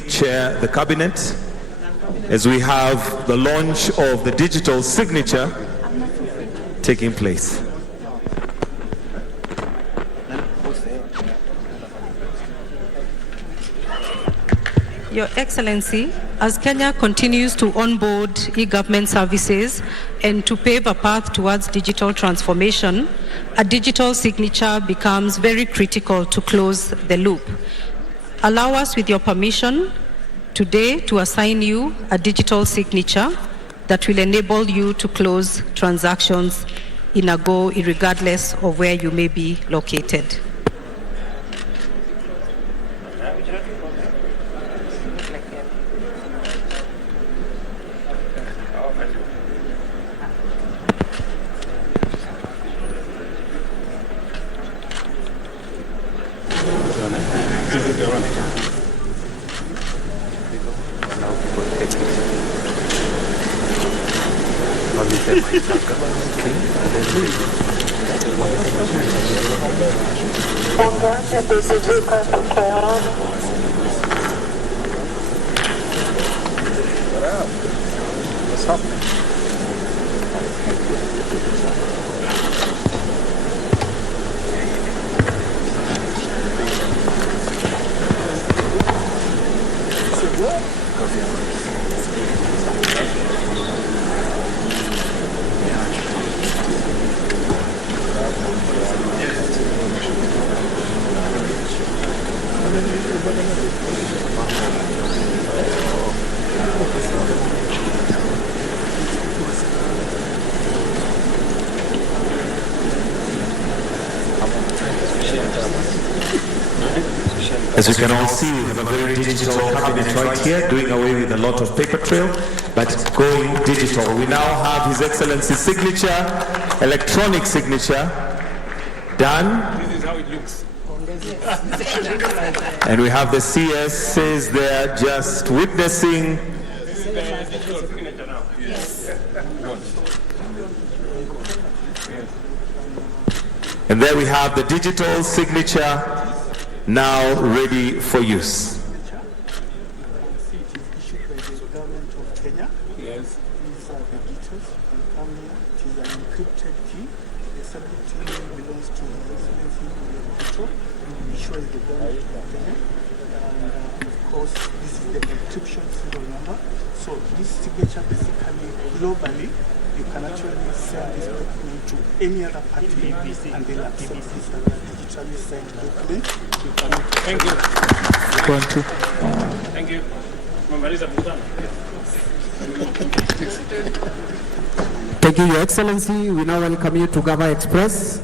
Chair the Cabinet as we have the launch of the digital signature taking place. Your Excellency, as Kenya continues to onboard e-government services and to pave a path towards digital transformation, a digital signature becomes very critical to close the loop. Allow us, with your permission, today to assign you a digital signature that will enable you to close transactions in a go, regardless of where you may be located. What's up? As you can all see, we have a very digital cabinet right here, doing away with a lot of paper trail, but going digital. We now have His Excellency's signature, electronic signature, done. This is how it looks. And we have the CSs there just witnessing. This is the digital signature now. Yes. And there we have the digital signature now ready for use. Yes. These are the details. You can come here. It is an encrypted key. The subject name belongs to His Excellency Ruto. It shows the government of Kenya. And of course, this is the encryption serial number. So this signature basically globally, you can actually send this document to any other party and they'll accept this digitally signed document. Thank you. Thank you. Thank you, Your Excellency. We now welcome you to Gava Express.